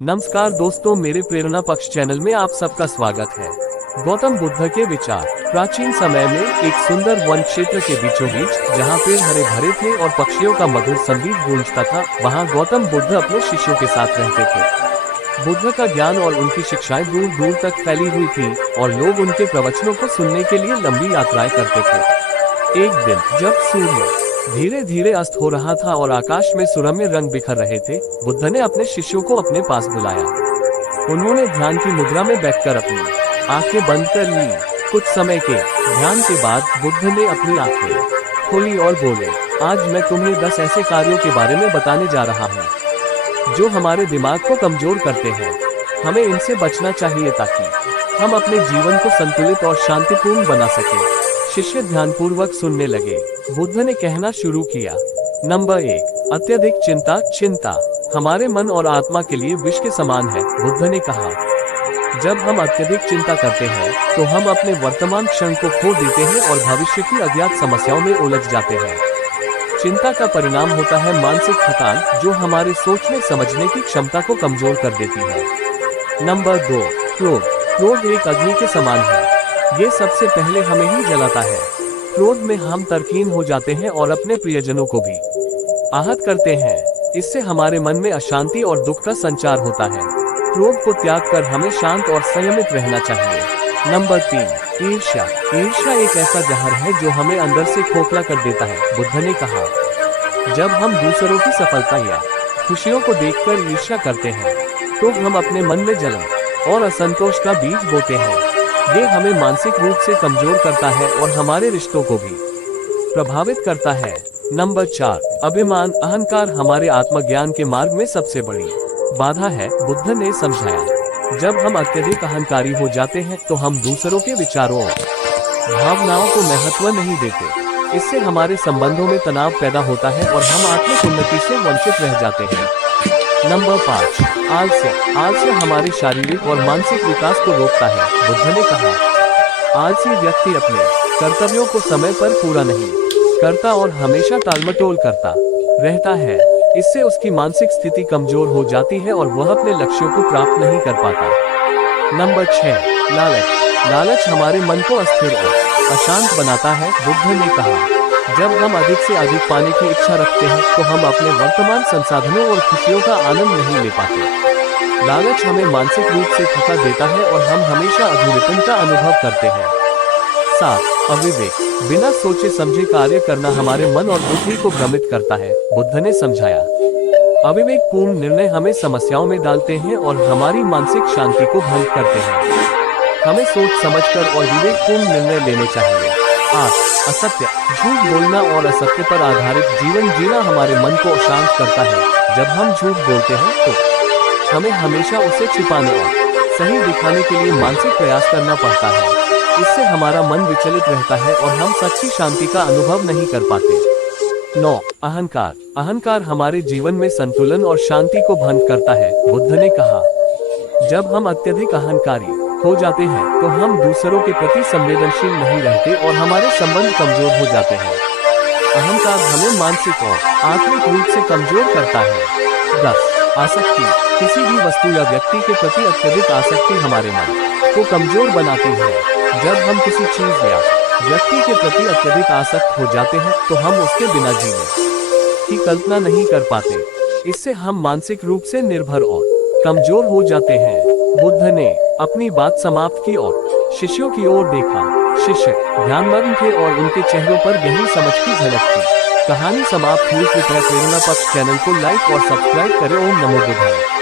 नमस्कार दोस्तों, मेरे प्रेरणा पक्ष चैनल में आप सबका स्वागत है। गौतम बुद्ध के विचार। प्राचीन समय में एक सुंदर वन क्षेत्र के बीचों बीच, जहाँ पेड़ हरे भरे थे और पक्षियों का मधुर संगीत गूंजता था, वहाँ गौतम बुद्ध अपने शिष्यों के साथ रहते थे। बुद्ध का ज्ञान और उनकी शिक्षाएं दूर दूर तक फैली हुई थी और लोग उनके प्रवचनों को सुनने के लिए लंबी यात्राएं करते थे। एक दिन जब सूर्य धीरे धीरे अस्त हो रहा था और आकाश में सुरम्य रंग बिखर रहे थे, बुद्ध ने अपने शिष्यों को अपने पास बुलाया। उन्होंने ध्यान की मुद्रा में बैठकर अपनी आंखें बंद कर ली। कुछ समय के ध्यान के बाद बुद्ध ने अपनी आंखें खोली और बोले, आज मैं तुम्हें 10 ऐसे कार्यों के बारे में बताने जा रहा हूँ जो हमारे दिमाग को कमजोर करते हैं। हमें इनसे बचना चाहिए ताकि हम अपने जीवन को संतुलित और शांतिपूर्ण बना सकें। शिष्य ध्यानपूर्वक सुनने लगे। बुद्ध ने कहना शुरू किया। नंबर 1, अत्यधिक चिंता। चिंता हमारे मन और आत्मा के लिए विष के समान है। बुद्ध ने कहा, जब हम अत्यधिक चिंता करते हैं तो हम अपने वर्तमान क्षण को खो देते हैं और भविष्य की अज्ञात समस्याओं में उलझ जाते हैं। चिंता का परिणाम होता है मानसिक थकान, जो हमारे सोचने समझने की क्षमता को कमजोर कर देती है। नंबर 2, क्रोध। क्रोध एक अग्नि के समान है। ये सबसे पहले हमें ही जलाता है। क्रोध में हम तरकीन हो जाते हैं और अपने प्रियजनों को भी आहत करते हैं। इससे हमारे मन में अशांति और दुख का संचार होता है। क्रोध को त्याग कर हमें शांत और संयमित रहना चाहिए। नंबर 3, ईर्ष्या। ईर्ष्या एक ऐसा जहर है जो हमें अंदर से खोखला कर देता है। बुद्ध ने कहा, जब हम दूसरों की सफलता या खुशियों को देखकर ईर्ष्या करते हैं तो हम अपने मन में जलन और असंतोष का बीज बोते हैं। ये हमें मानसिक रूप से कमजोर करता है और हमारे रिश्तों को भी प्रभावित करता है। नंबर 4, अभिमान। अहंकार हमारे आत्मज्ञान के मार्ग में सबसे बड़ी बाधा है। बुद्ध ने समझाया, जब हम अत्यधिक अहंकारी हो जाते हैं तो हम दूसरों के विचारों और भावनाओं को महत्व नहीं देते। इससे हमारे संबंधों में तनाव पैदा होता है और हम आत्मिक उन्नति से वंचित रह जाते हैं। नंबर 5, आलस्य। आलस्य हमारे शारीरिक और मानसिक विकास को रोकता है। बुद्ध ने कहा, आलसी व्यक्ति अपने कर्तव्यों को समय पर पूरा नहीं करता और हमेशा टालमटोल करता रहता है। इससे उसकी मानसिक स्थिति कमजोर हो जाती है और वह अपने लक्ष्यों को प्राप्त नहीं कर पाता। नंबर 6, लालच। लालच हमारे मन को अस्थिर और अशांत बनाता है। बुद्ध ने कहा, जब हम अधिक से अधिक पाने की इच्छा रखते हैं तो हम अपने वर्तमान संसाधनों और खुशियों का आनंद नहीं ले पाते। लालच हमें मानसिक रूप से थका देता है और हम हमेशा अधूरेपन का अनुभव करते हैं। 7, अविवेक। बिना सोचे समझे कार्य करना हमारे मन और बुद्धि को भ्रमित करता है। बुद्ध ने समझाया, अविवेक पूर्ण निर्णय हमें समस्याओं में डालते हैं और हमारी मानसिक शांति को भंग करते हैं। हमें सोच समझकर और विवेकपूर्ण निर्णय लेने चाहिए। 8, असत्य। झूठ बोलना और असत्य पर आधारित जीवन जीना हमारे मन को अशांत करता है। जब हम झूठ बोलते हैं तो हमें हमेशा उसे छिपाने और सही दिखाने के लिए मानसिक प्रयास करना पड़ता है। इससे हमारा मन विचलित रहता है और हम सच्ची शांति का अनुभव नहीं कर पाते। 9, अहंकार। अहंकार हमारे जीवन में संतुलन और शांति को भंग करता है। बुद्ध ने कहा, जब हम अत्यधिक अहंकारी हो जाते हैं तो हम दूसरों के प्रति संवेदनशील नहीं रहते और हमारे संबंध कमजोर हो जाते हैं। अहंकार हमें मानसिक और आत्मिक रूप से कमजोर करता है। 10, आसक्ति। किसी भी वस्तु या व्यक्ति के प्रति अत्यधिक आसक्ति हमारे मन को कमजोर बनाती है। जब हम किसी चीज या व्यक्ति के प्रति अत्यधिक आसक्त हो जाते हैं तो हम उसके बिना जीने की कल्पना नहीं कर पाते। इससे हम मानसिक रूप से निर्भर और कमजोर हो जाते हैं। बुद्ध ने अपनी बात समाप्त की और शिष्यों की ओर देखा। शिष्य ध्यानमग्न थे और उनके चेहरों पर गहरी समझ की झलक थी। कहानी समाप्त हुई। कृपया प्रेरणा पक्ष चैनल को लाइक और सब्सक्राइब करें। ओम नमो बुद्धाय।